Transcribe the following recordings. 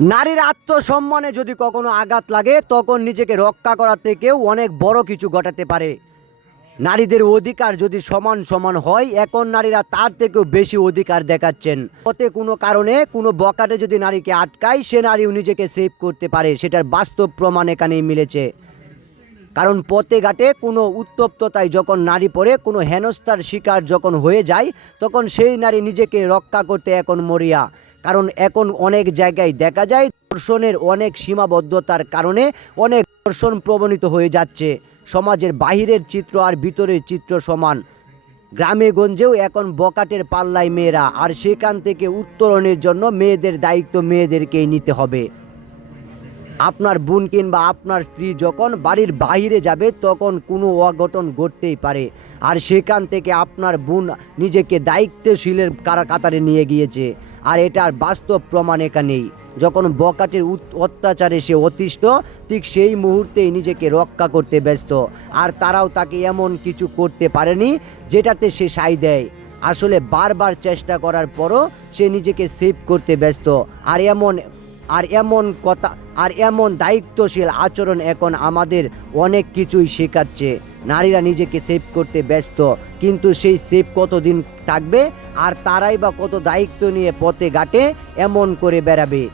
নারীর আত্মসম্মানে যদি কখনো আঘাত লাগে, তখন নিজেকে রক্ষা করা থেকেও অনেক বড় কিছু ঘটাতে পারে। নারীদের অধিকার যদি সমান সমান হয়, এখন নারীরা তার থেকেও বেশি অধিকার দেখাচ্ছেন। পথে কোনো কারণে কোনো বকাটে যদি নারীকে আটকায়, সে নারীও নিজেকে সেভ করতে পারে, সেটার বাস্তব প্রমাণ এখানেই মিলেছে। কারণ পথে ঘাটে কোনো উত্তপ্ততায় যখন নারী পড়ে, কোনো হেনস্থার শিকার যখন হয়ে যায়, তখন সেই নারী নিজেকে রক্ষা করতে এখন মরিয়া। কারণ এখন অনেক জায়গায় দেখা যায় ধর্ষণের অনেক সীমাবদ্ধতার কারণে অনেক ধর্ষণ প্রবণিত হয়ে যাচ্ছে। সমাজের বাহিরের চিত্র আর ভিতরের চিত্র সমান। গ্রামে গঞ্জেও এখন বকাটের পাল্লায় মেয়েরা, আর সেখান থেকে উত্তরণের জন্য মেয়েদের দায়িত্ব মেয়েদেরকেই নিতে হবে। আপনার বোন কিংবা আপনার স্ত্রী যখন বাড়ির বাইরে যাবে, তখন কোনো অঘটন ঘটতেই পারে। আর সেখান থেকে আপনার বোন নিজেকে দায়িত্বশীলের কারা কাতারে নিয়ে গিয়েছে। আর এটার বাস্তব প্রমাণ এখানেই যখন বকাটের অত্যাচারে সে অতিষ্ঠ, ঠিক সেই মুহূর্তেই নিজেকে রক্ষা করতে ব্যস্ত। আর তারাও তাকে এমন কিছু করতে পারেনি, যেটাতে সে সাই দেয়। আসলে বারবার চেষ্টা করার পরও সে নিজেকে সেভ করতে ব্যস্ত। আর এমন আর এমন কথা আর এমন দায়িত্বশীল আচরণ এখন আমাদের অনেক কিছুই শেখাচ্ছে। নারীরা নিজেকে সেভ করতে ব্যস্ত। কিন্তু সেই সেভ কতদিন থাকবে? আর তারাই বা কত দায়িত্ব নিয়ে পথে ঘাটে এমন করে বেড়াবে?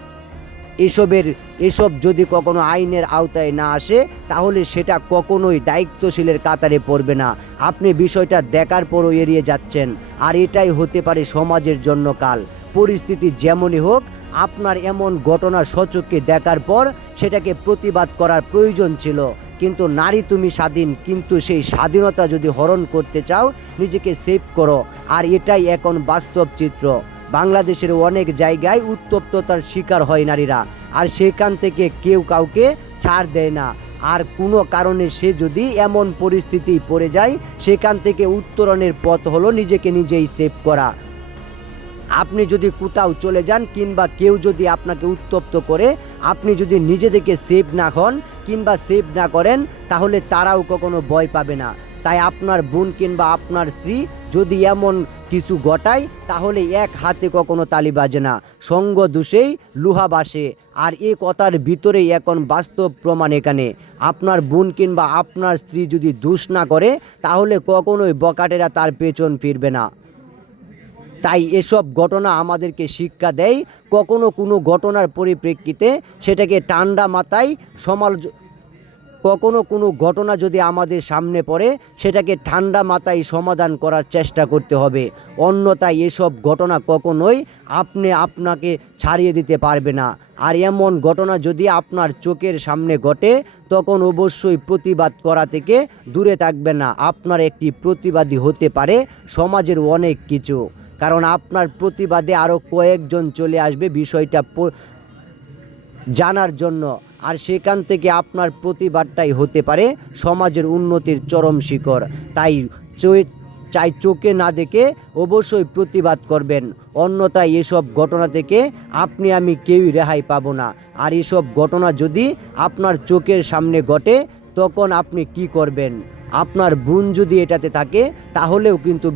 এসবের, এসব যদি কখনো আইনের আওতায় না আসে, তাহলে সেটা কখনোই দায়িত্বশীলের কাতারে পড়বে না। আপনি বিষয়টা দেখার পরও এড়িয়ে যাচ্ছেন। আর এটাই হতে পারে সমাজের জন্য কাল। পরিস্থিতি যেমনই হোক, আপনার এমন ঘটনা সচক্ষে দেখার পর সেটাকে প্রতিবাদ করার প্রয়োজন ছিল। কিন্তু নারী তুমি স্বাধীন, কিন্তু সেই স্বাধীনতা যদি হরণ করতে চাও, নিজেকে সেভ করো। আর এটাই এখন বাস্তব চিত্র। বাংলাদেশের অনেক জায়গায় উত্তপ্ততার শিকার হয় নারীরা। আর সেখান থেকে কেউ কাউকে ছাড় দেয় না। আর কোনো কারণে সে যদি এমন পরিস্থিতি পড়ে যায়, সেখান থেকে উত্তরণের পথ হলো নিজেকে নিজেই সেভ করা। আপনি যদি কোথাও চলে যান কিংবা কেউ যদি আপনাকে উত্তপ্ত করে, আপনি যদি নিজে থেকে সেভ না হন কিংবা সেভ না করেন, তাহলে তারাও কখনো ভয় পাবে না। তাই আপনার বোন কিংবা আপনার স্ত্রী যদি এমন কিছু ঘটায়, তাহলে এক হাতে কখনো তালি বাজে না। সঙ্গ দোষেই লুহা বাসে। আর এ কথার ভিতরেই এখন বাস্তব প্রমাণ এখানে। আপনার বোন কিংবা আপনার স্ত্রী যদি দোষ না করে, তাহলে কখনোই বকাটেরা তার পেছন ফিরবে না। তাই এসব ঘটনা আমাদেরকে শিক্ষা দেয়। কখনো কোনো ঘটনার পরিপ্রেক্ষিতে সেটাকে ঠান্ডা মাথায় সমালোচ কখনো কোনো ঘটনা যদি আমাদের সামনে পড়ে, সেটাকে ঠান্ডা মাথায় সমাধান করার চেষ্টা করতে হবে। অন্যথায় এসব ঘটনা কখনোই আপনি আপনাকে ছাড়িয়ে দিতে পারবে না। আর এমন ঘটনা যদি আপনার চোখের সামনে ঘটে, তখন অবশ্যই প্রতিবাদ করা থেকে দূরে থাকবে না। আপনার একটি প্রতিবাদী হতে পারে সমাজের অনেক কিছু। কারণ আপনার প্রতিবাদে আরও কয়েকজন চলে আসবে বিষয়টা জানার জন্য। আর সেখান থেকে আপনার প্রতিবাদটাই হতে পারে সমাজের উন্নতির চরম শিখর। তাই চাই চোখে না দেখে অবশ্যই প্রতিবাদ করবেন। অন্যথায় এসব ঘটনা থেকে আপনি আমি কেউই রেহাই পাবো না। আর এসব ঘটনা যদি আপনার চোখের সামনে ঘটে, তখন আপনি কি করবেন? আপনার বোন যদি এটাতে থাকে, তাহলেও কিন্তু